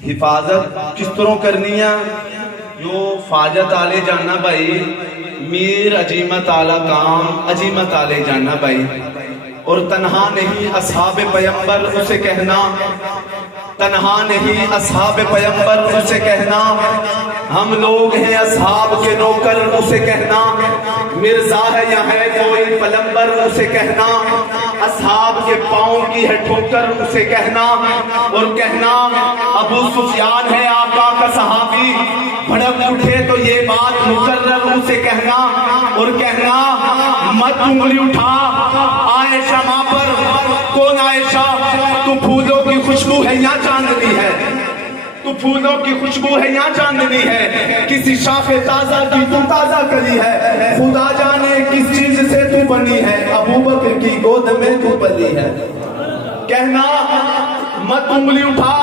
حفاظت کس طرح کرنی ہے؟ جو فاجت آلے جانا بھائی میر عجیمت آلہ کام عجیمت آلے جانا بھائی، اور تنہا نہیں اصحاب پیمبر اسے کہنا، تنہا نہیں اصحاب پیمبر اسے کہنا، ہم لوگ ہیں اصحاب کے نوکر اسے کہنا، مرزا ہے یا ہے کوئی پلمبر اسے کہنا، اصحاب کے پاؤں کی ہے ٹھوکر اسے کہنا، اور کہنا ابو سفیان ہے آقا کا صحابی، بھڑک اٹھے تو یہ بات مقرر اسے کہنا، اور کہنا مت انگلی اٹھا عائشہ ماں پر، کون عائشہ؟ تو پھولوں کی خوشبو ہے یا چاندنی ہے؟ تو پھولوں کی خوشبو ہے یا چاندنی ہے؟ کسی شاخ تازہ کی تو تازہ کلی ہے، خدا جانے کس چیز سے تو بنی ہے، ابو بکر کی گود میں تو پلی ہے۔ کہنا مت انگلی اٹھا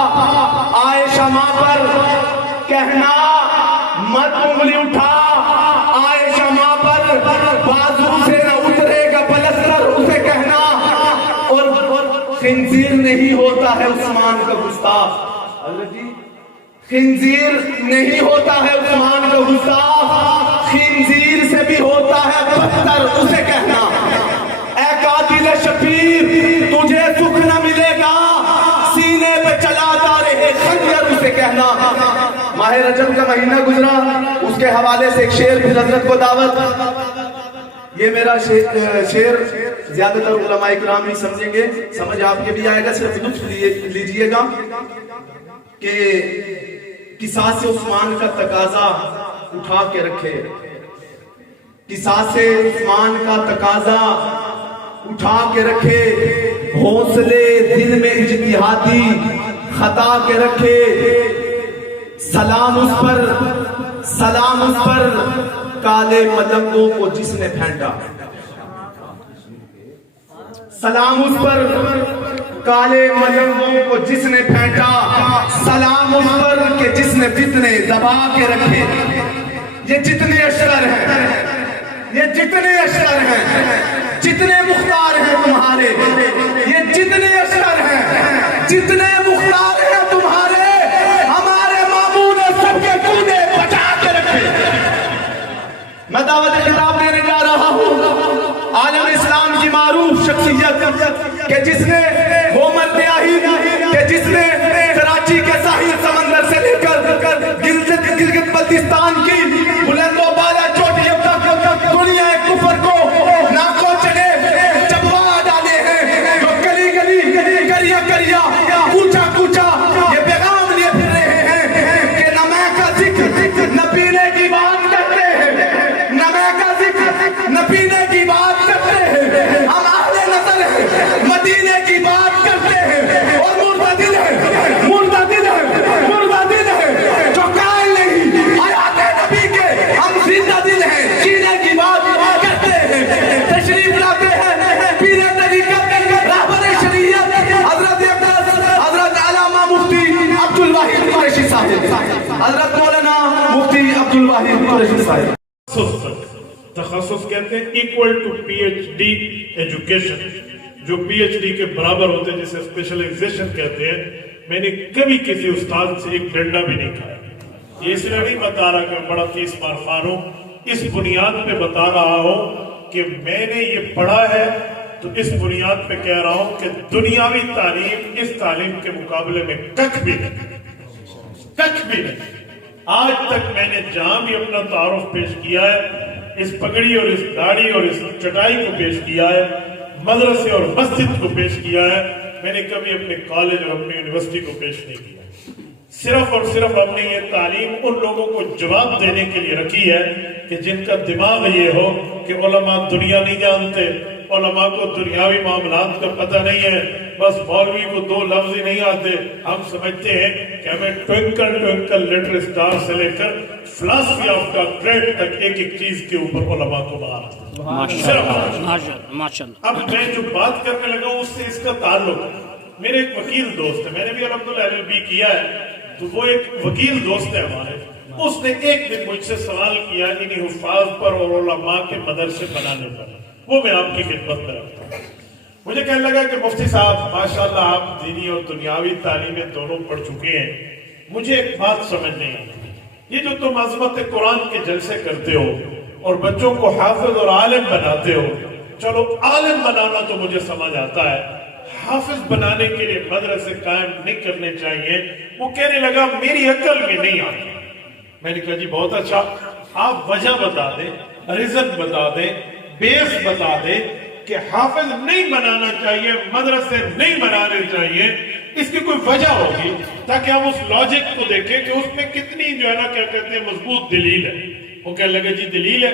عائشہ ماں پر، کہنا مت انگلی اٹھا عائشہ ماں پر، بازو سے نہ اترے گا پلستر اسے کہنا، اور خنزیر نہیں ہوتا ہے عثمان کا گستاخ، خنزیر نہیں ہوتا ہے عثمان کا گستاخ، خنزیر سے بھی ہوتا ہے بدتر اسے کہنا، اے قاتل شبیر تجھے سکھ نہ ملے گا، سینے پہ چلاتا رہے خنجر اسے کہنا۔ ماہ رجب کا مہینہ گزرا، اس کے حوالے سے ایک شعر پھر حضرت کو دعوت۔ یہ میرا شعر زیادہ تر علماء اکرام نہیں سمجھیں گے، سمجھ آپ کے بھی آئے گا، صرف لطف لیجئے گا کہ قصاص عثمان کا تقاضا اٹھا کے رکھے، قصاص عثمان کا تقاضا اٹھا کے رکھے، حوصلے دل میں اجتہادی خطا کے رکھے، سلام اس پر، سلام اس پر کالے ملنگوں کو جس نے پھینٹا، سلام اس پر کالے ملنگوں کو جس نے پھینٹا، سلام اس پر کہ جس نے فتنے دبا کے رکھے۔ یہ جتنے اشرار ہیں، یہ جتنے اشرار ہیں، جتنے مختار ہیں تمہارے، یہ جتنے اشرار ہیں، جتنے مختار ہیں تمہارے، ہمارے ماموں نے سب کے کونے بچا کے رکھے۔ میں دعوت خطاب دینے جا رہا ہوں عالم اسلام کی معروف شخصیت کہ جس نے وہ مرتیاہی کہ جس نے کراچی کے ساحل سمندر سے لے کر گلگت بلتستان کی بلند و بالا چوٹیوں تک دنیا کفر کو ناکو چڑے چبوا ڈالے ہیں، جو گلی گلی کریا کریا کوچا کوچا یہ پیغام لیے پھر رہے ہیں کہ نہ میں کا ذکر نہ پینے کی بات کرتے ہیں، نہ میں کا ذکر نہ پینے کی بات کرتے ہیں، ہم اہل نظر ہیں، مدینے کی بات کرتے ہیں، اور مردہ دل ہے، مردہ دل ہے، مردہ دل ہے جو قائل نہیں حیات نبی کے، ہم زندہ دل ہیں، جینے کی بات کرتے ہیں۔ تشریف لاتے ہیں پیر طریقت رہبر شریعت حضرت اقدس حضرت علامہ مفتی عبدالواحد قریشی صاحب، حضرت مولانا مفتی عبدالواحد قریشی صاحب۔ تخصص کہتے ہیں equal to P H D education, جو پی ایچ ڈی کے برابر ہوتے ہیں، جسے اسپیشلائزیشن کہتے ہیں۔ میں نے کبھی کسی استاد سے ایک ڈنڈا بھی نہیں کھایا، یہ اس لیے نہیں بتا رہا کہ بڑا تیز مار ہوں، اس بنیاد پہ بتا رہا ہوں کہ میں نے یہ پڑھا ہے، تو اس بنیاد پہ کہہ رہا ہوں کہ دنیاوی تعلیم اس تعلیم کے مقابلے میں کچھ بھی نہیں، کچھ بھی نہیں۔ آج تک میں نے جہاں بھی اپنا تعارف پیش کیا ہے، اس پگڑی اور اس داڑھی اور اس چٹائی کو پیش کیا ہے، مدرسے اور مسجد کو پیش کیا ہے، میں نے کبھی اپنے کالج اور اپنی یونیورسٹی کو پیش نہیں کیا۔ صرف اور صرف ہم نے یہ تعلیم ان لوگوں کو جواب دینے کے لیے رکھی ہے کہ جن کا دماغ یہ ہو کہ علماء دنیا نہیں جانتے، علماء کو دنیاوی معاملات کا پتہ نہیں ہے، بس مولوی کو دو لفظ ہی نہیں آتے۔ ہم سمجھتے ہیں کہ ہمیں ٹوئنکل ٹوئنکل لٹل اسٹار سے لے کر فلاسفی آف ڈاکٹریٹ تک ایک ایک چیز کے اوپر علماء کو مہارت۔ اب میں جو بات کرنے لگا ہوں اس سے اس کا تعلق، میرے ایک وکیل دوست ہے، میں نے بھی الحمدللہ LLB کیا ہے، تو وہ ایک وکیل دوست ہے ہمارے، اس نے ایک دن مجھ سے سوال کیا انہی حفاظ پر اور علماء کے مدرسے بنانے پر، وہ میں آپ کی خدمت میں رکھتا ہوں۔ مجھے کہنے لگا کہ مفتی صاحب ماشاءاللہ آپ دینی اور دنیاوی تعلیمیں دونوں پڑھ چکے ہیں، مجھے ایک بات سمجھ نہیں آتی، یہ جو تم عظمت قرآن کے جلسے کرتے ہو اور بچوں کو حافظ اور عالم بناتے ہو، چلو عالم بنانا تو مجھے سمجھ آتا ہے، حافظ بنانے کے لیے مدرسے قائم نہیں کرنے چاہیے۔ وہ کہنے لگا میری عقل میں نہیں آتی۔ میں نے کہا جی بہت اچھا، آپ وجہ بتا دیں، ریزن بتا دیں، بیس بتا دیں کہ حافظ نہیں بنانا چاہیے، مدرسے نہیں بنانے چاہیے، اس کی کوئی وجہ ہوگی تاکہ ہم اس لاجک کو دیکھیں کہ اس میں کتنی جو ہے نا کیا کہتے ہیں مضبوط دلیل ہے۔ وہ کہنے لگے جی دلیل ہے،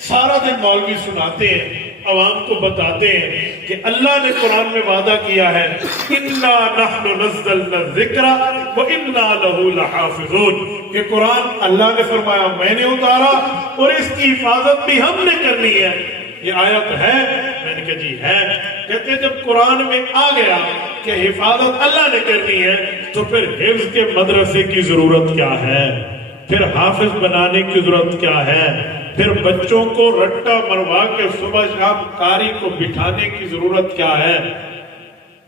سارا دن مولوی سناتے ہیں، عوام کو بتاتے ہیں کہ اللہ نے قرآن میں وعدہ کیا ہے اِنَّا نَحْنُ نَزَّلْنَا الذِّكْرَ وَإِنَّا لَهُ لَحَافِظُونَ، کہ قرآن اللہ نے فرمایا میں نے اتارا اور اس کی حفاظت بھی ہم نے کرنی ہے۔ یہ آیت ہے؟ میں نے کہا جی ہے۔ کہتے ہیں جب قرآن میں آ گیا کہ حفاظت اللہ نے کرنی ہے تو پھر حفظ کے مدرسے کی ضرورت کیا ہے، پھر حافظ بنانے کی ضرورت کیا ہے، پھر بچوں کو رٹا مروا کے صبح شام قاری کو بٹھانے کی ضرورت کیا ہے۔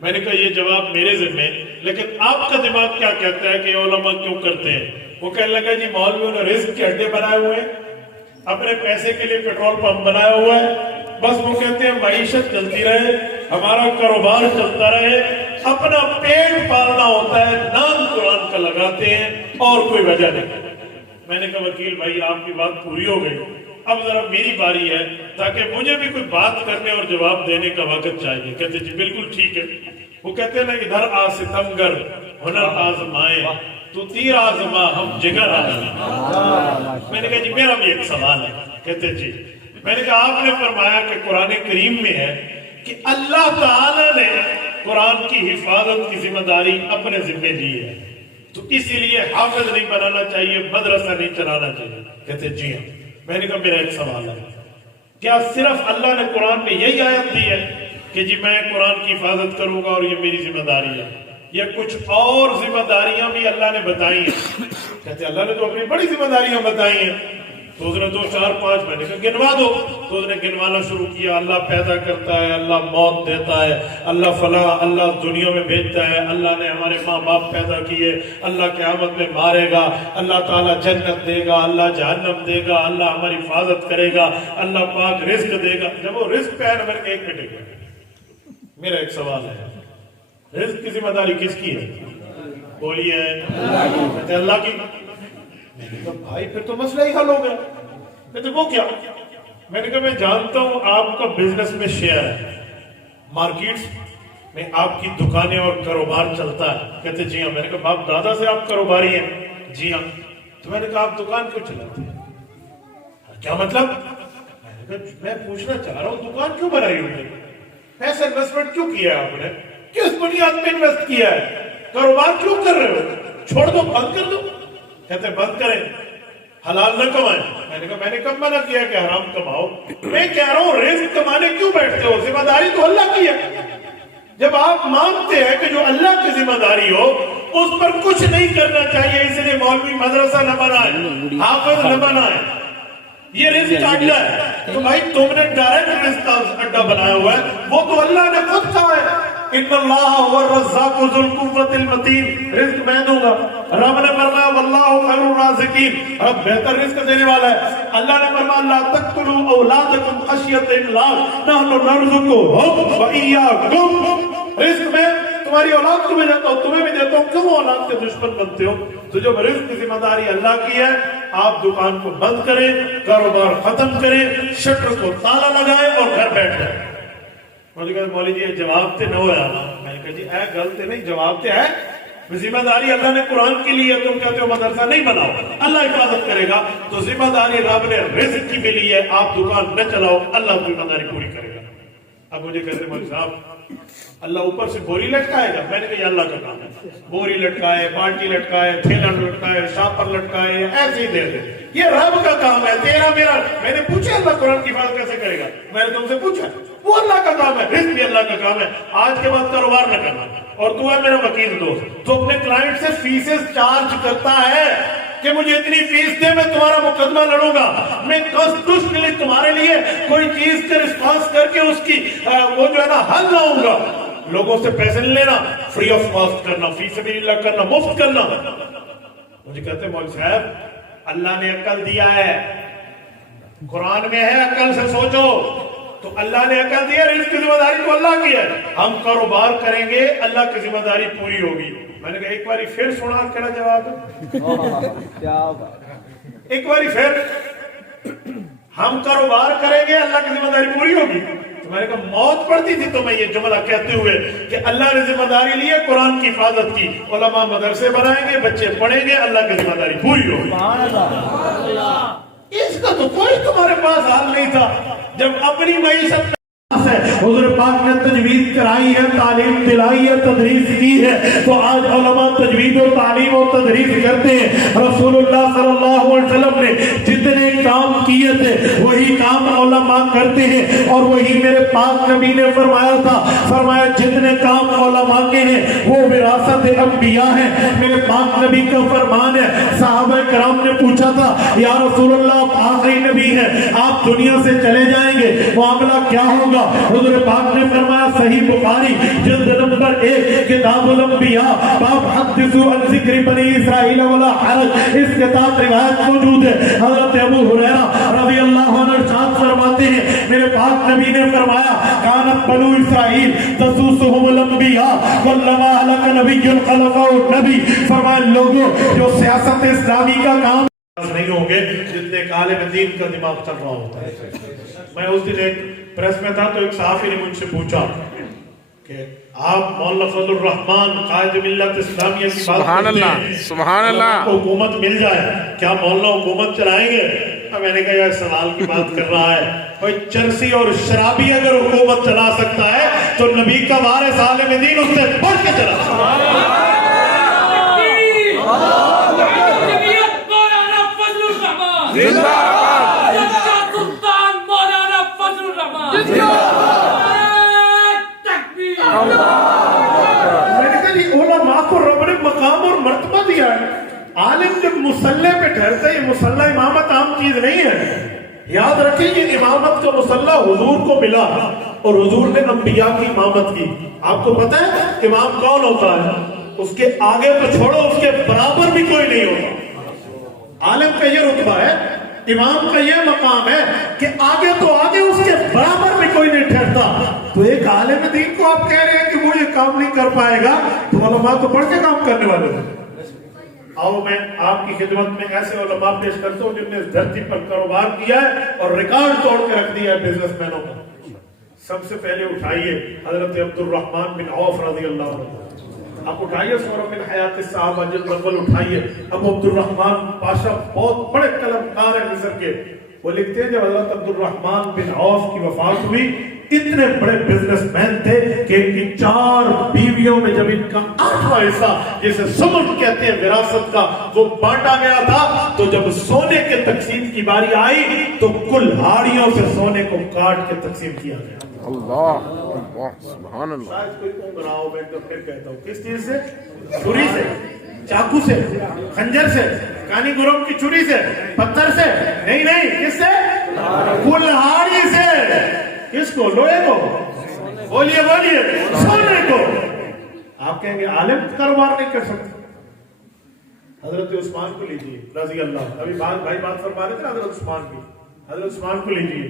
میں نے کہا یہ جواب میرے ذمہ، لیکن آپ کا دماغ کیا کہتا ہے کہ علماء کیوں کرتے ہیں؟ وہ کہنے لگا جی مولویوں نے رزق کے اڈے بنائے ہوئے ہیں، اپنے پیسے کے لیے پیٹرول پمپ بنایا ہوا ہے، بس وہ کہتے ہیں معیشت چلتی رہے، ہمارا کاروبار چلتا رہے، اپنا پیٹ پالنا ہوتا ہے، نام قرآن کا لگاتے ہیں اور کوئی وجہ نہیں۔ میں نے کہا وکیل بھائی آپ کی بات پوری ہو گئی، اب ذرا میری باری ہے تاکہ مجھے بھی کوئی بات کرنے اور جواب دینے کا وقت چاہیے۔ کہتے جی بالکل ٹھیک ہے۔ وہ کہتے ہیں نا ادھر آ ستمگر ہنر آزمائے تو تیر آزما ہم جگر آزما۔ میں نے کہا جی میرا بھی ایک سوال ہے۔ کہتے جی، میں نے کہا آپ نے فرمایا کہ قرآن کریم میں ہے کہ اللہ تعالی نے قرآن کی حفاظت کی ذمہ داری اپنے ذمہ لی ہے، تو اسی لیے حافظ نہیں بنانا چاہیے، مدرسہ نہیں چلانا چاہیے۔ کہتے جی ہاں۔ میں نے کہا میرا ایک سوال ہے، کیا صرف اللہ نے قرآن میں یہی آیت دی ہے کہ جی میں قرآن کی حفاظت کروں گا اور یہ میری ذمہ داری ہے، یا کچھ اور ذمہ داریاں بھی اللہ نے بتائی ہیں؟ کہتے اللہ نے تو اپنی بڑی ذمہ داریاں بتائی ہیں۔ تو اس نے 2 4 5 میں نے کہا گنوا دو، تو اس نے گنوانا شروع کیا، اللہ پیدا کرتا ہے، اللہ موت دیتا ہے، اللہ فلاں، اللہ دنیا میں بھیجتا ہے، اللہ نے ہمارے ماں باپ پیدا کیے، اللہ قیامت میں مارے گا، اللہ تعالیٰ جنت دے گا، اللہ جہنم دے گا، اللہ ہماری حفاظت کرے گا، اللہ پاک رزق دے گا۔ جب وہ رزق پہ ہے نا، میں نے کہا ایک منٹ، میرا ایک سوال ہے، رزق کی ذمہ داری کس کی ہے؟ بولیے کہتے اللہ کی۔ میں نے کہا بھائی پھر تو مسئلہ ہی حل ہو گیا۔ کہتے وہ کیا؟ میں نے کہا میں جانتا ہوں آپ کا بزنس میں شیئر ہے، مارکیٹس میں آپ کی دکانیں اور کاروبار چلتا ہے۔ کہتے جی ہاں۔ میں نے کہا باپ دادا سے آپ کاروباری ہیں؟ جی ہاں۔ تو میں نے کہا آپ دکان کیوں چلاتے ہیں؟ کیا مطلب؟ میں نے کہا میں پوچھنا چاہ رہا ہوں دکان کیوں بنائی ہوئی ہے، پیسہ انویسٹمنٹ کیوں کیا ہے آپ نے، کس بنیاد میں انویسٹ کیا ہے، کاروبار کیوں کر رہے ہو، چھوڑ دو، بند کر دو۔ کہتے بند کریں، حلال نہ کمائیں۔ میں نے کہا میں نے کب منع کیا کہ حرام کماؤ؟ میں کہہ رہا ہوں رزق کمانے کیوں بیٹھتے ہو؟ ذمہ داری تو اللہ کی ہے۔ جب آپ مانتے ہیں کہ جو اللہ کی ذمہ داری ہو اس پر کچھ نہیں کرنا چاہیے، اس لیے مولوی مدرسہ نہ بنائے، حافظ نہ بنائے، یہ رزق اڈا ہے۔ تو بھائی تم نے ڈائریکٹ رزق کا اڈا بنایا ہوا ہے، وہ تو اللہ نے خود کہا ہے ان اللہ هو الرزاق ذو القوة المتین، رزق میں دوں گا۔ رب نے فرمایا واللہ خیر الرازقین، رب بہتر رزق دینے والا ہے۔ اللہ نے فرمایا لا تقتلوا اولادکم خشیۃ املاق نحن نرزقهم وإیاکم، رزق میں تمہاری اولاد کو بھی دیتا ہوں، تمہیں بھی دیتا ہوں، کیوں اولاد کے دشمن بنتے ہو؟ تو جب رزق کی ذمہ داری اللہ کی ہے، آپ دکان کو بند کریں، کاروبار ختم کریں، شٹر کو تالا لگائیں اور گھر بیٹھ جائیں۔ مجھے کہا مولوی جی جواب تے نہ ہویا۔ میں نے کہا جی اے غلط نہیں، جواب تے ہے، ذمہ داری اللہ نے قرآن کے لیے، تم کہتے ہو مدرسہ نہیں بناؤ، اللہ حفاظت کرے گا، تو ذمہ داری رب نے رزق کی بھی لی ہے، آپ دکان نہ چلاؤ، اللہ ذمہ داری پوری کرے گا۔ اب مجھے کہتے مولوی صاحب اللہ اوپر سے بوری لٹکائے گا؟ میں نے کہا یہ اللہ کا کام ہے، بوری لٹکائے، بالٹی لٹکائے، تھیلا لٹکائے، شاپر لٹکائے، ایسے ہی دے دے، یہ رب کا کام ہے، تیرا میرا۔ میں نے پوچھا اللہ قرآن کی حفاظت کیسے کرے گا؟ میں نے تم سے پوچھا، وہ اللہ کا کام ہے، رزق بھی اللہ کا کام ہے۔ آج کے بعد کاروبار نہ کرنا، اور تو ہے میرا وکیل دوست، تو اپنے کلائنٹ سے فیسز چارج کرتا ہے، کہ مجھے اتنی فیس دے میں تمہارا مقدمہ لڑوں گا, میں کانسٹیٹیوشنلی تمہارے لیے کوئی چیز کا رسپانس کر کے اس کی وہ جو ہے نا حل لاؤں گا. لوگوں سے پیسے نہیں لینا, فری آف کاسٹ کرنا, فی سبیل اللہ کرنا, مفت کرنا. مجھے کہتے ہیں مولوی صاحب اللہ نے عقل دیا ہے, قرآن میں ہے عقل سے سوچو, تو اللہ نے عقل دیا, رزق کی ذمہ داری تو اللہ کی ہے, ہم کاروبار کریں گے اللہ کی ذمہ داری پوری ہوگی. میں نے کہا ایک باری پھر سنا کیا جواب ہے, ایک باری پھر ہم کاروبار کریں گے اللہ کی ذمہ داری پوری ہوگی. تو میں نے کہا موت پڑتی تھی تو میں یہ جملہ کہتے ہوئے کہ اللہ نے ذمہ داری لی ہے قرآن کی حفاظت کی, علماء مدرسے بنائیں گے, بچے پڑھیں گے, اللہ کی ذمہ داری پوری ہوگی. اس کا تو کوئی تمہارے پاس حال نہیں تھا جب اپنی معیشت حضور پاک نے تجوید کرائی ہے, تعلیم دلائی ہے, تدریس کی ہے, تو آج علماء تجوید و تعلیم و تدریس کرتے ہیں. رسول اللہ صلی اللہ علیہ وسلم نے جتنے کام کیے تھے وہی کام علماء کرتے ہیں, اور وہی میرے پاک نبی نے فرمایا تھا, فرمایا جتنے کام علماء کے ہیں وہ وراثت انبیاء ہیں. میرے پاک نبی کا فرمان ہے, صحابہ کرام نے پوچھا تھا یا رسول اللہ آپ آخری نبی ہیں, آپ دنیا سے چلے جائیں گے, معاملہ کیا ہوگا؟ حضور پاک نے فرمایا صحیح بخاری جلد نمبر 1 کتاب الانبیاء باب حدثوا عن ذکر بنی اسرائیل ولا حرج, اس کے ساتھ روایت موجود ہے. حضرت ابو ہریرہ رضی اللہ عنہ ارشاد فرماتے ہیں میرے پاک نبی نے فرمایا کانت بنو اسرائیل تسوسهم الانبیاء کلما ہلک نبی خلفہ النبی, فرمایا لوگوں جو سیاست اسلامی کا کام نہیں ہوں گے جتنے ایک عالم دین کا دماغ چل رہا ہوتا ہے. میں اس دن ایک پریس میں تھا تو ایک صحافی نے مجھ سے پوچھا کہ آپ مولانا فضل الرحمان قائد ملت اسلامیہ کی بات کرتے ہیں, سبحان اللہ, کو حکومت مل جائے کیا مولانا حکومت چلائیں گے؟ میں نے کہا یہ سوال کی بات کر رہا ہے, کوئی چرسی اور شرابی اگر حکومت چلا سکتا ہے تو نبی کا وارث عالم دین اس سے بڑھ کے چلا سکتا ہے. علماء کو رب نے مقام اور مرتبہ دیا ہے. عالم جب مسلح پہ ٹھہرتا ہے, یہ مسلح امامت عام چیز نہیں ہے. یاد رکھیں یہ امامت کا مسلح حضور کو ملا اور حضور نے انبیاء کی امامت کی. آپ کو پتہ ہے امام کون ہوتا ہے؟ اس کے آگے تو چھوڑو, اس کے برابر بھی کوئی نہیں ہوتا. عالم کا یہ رتبہ ہے, امام کا یہ مقام ہے کہ آگے تو آگے اس کے برابر بھی کوئی نہیں ٹھہرتا. تو ایک عالم دین کو آپ کہہ رہے ہیں کہ وہ یہ کام نہیں کر پائے گا, تو علماء تو بڑھ کے کام کرنے والے ہیں. آؤ میں آپ کی خدمت میں ایسے علماء پیش کرتا ہوں جن نے اس دھرتی پر کاروبار کیا ہے اور ریکارڈ توڑ کے رکھ دیا ہے بزنس مینوں کا. سب سے پہلے اٹھائیے حضرت عبد الرحمن بن عوف رضی اللہ عنہ. آپ اٹھائیے سورہ من حیات الصحابہ جلد اول اٹھائیے. ابو عبد الرحمن پاشا بہت بڑے قلمکار ہیں مصر کے. وہ لکھتے ہیں جب حضرت عبد الرحمن بن عوف کی وفات ہوئی اتنے بڑے بزنس مین تھے کہ ان کی 4 بیویوں میں جب ان کا 8واں حصہ جسے سمن کہتے ہیں وراثت کا وہ بانٹا گیا تھا, تو جب سونے کے تقسیم کی باری آئی تو کلہاڑیوں سے سونے کو کاٹ کے تقسیم کیا گیا. اللہ سبحان اللہ. شاید کوئی کون رہا ہو, میں تو پھر کہتا ہوں کس چیز سے؟ چھری سے, چاقو سے, خنجر سے, کانی گروم کی چھری سے, پتھر سے نہیں, کس سے؟ کلہاڑی سے. کس کو؟ لوہے کو. بولیے سونے کو. آپ کہیں گے عالم کاروبار نہیں کر سکتے. حضرت عثمان کو لیجیے رضی اللہ, ابھی بھائی بات فرما رہے تھے حضرت عثمان کی. حضرت عثمان کو لیجیے.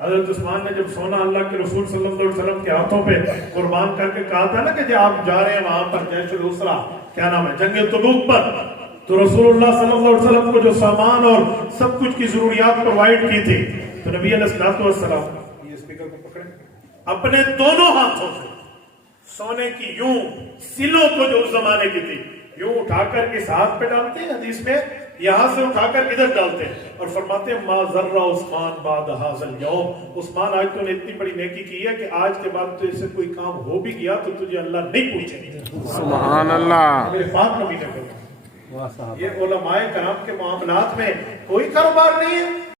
حضرت عثمان نے جب سونا اللہ کے رسول صلی اللہ علیہ وسلم کے ہاتھوں پہ قربان کر کے کہا تھا نا کہ جب آپ جا رہے ہیں وہاں پر جیش الاسرا, کیا نام ہے, جنگ تبوک پر, تو رسول اللہ صلی اللہ علیہ وسلم کو جو سامان اور سب کچھ کی ضروریات پرووائڈ کی تھی, تو نبی علیہ السلام یہ اسپیکر کو پکڑے اپنے دونوں ہاتھوں سے سونے کی یوں سلوں کو جو اس زمانے کی تھی یوں اٹھا کر اس ہاتھ پہ ڈالتے ہیں, حدیث میں یہاں سے اٹھا کر ادھر ڈالتے ہیں اور فرماتے ہیں ما ذرہ عثمان بعد ھذا اليوم, عثمان آج تو نے اتنی بڑی نیکی کی ہے کہ آج کے بعد تو اس سے کوئی کام ہو بھی گیا تو تجھے اللہ نہیں پوچھے گا. سبحان اللہ. میرے پاک نبی نے کہا. یہ علماء کرام کے معاملات میں کوئی کاروبار نہیں ہے.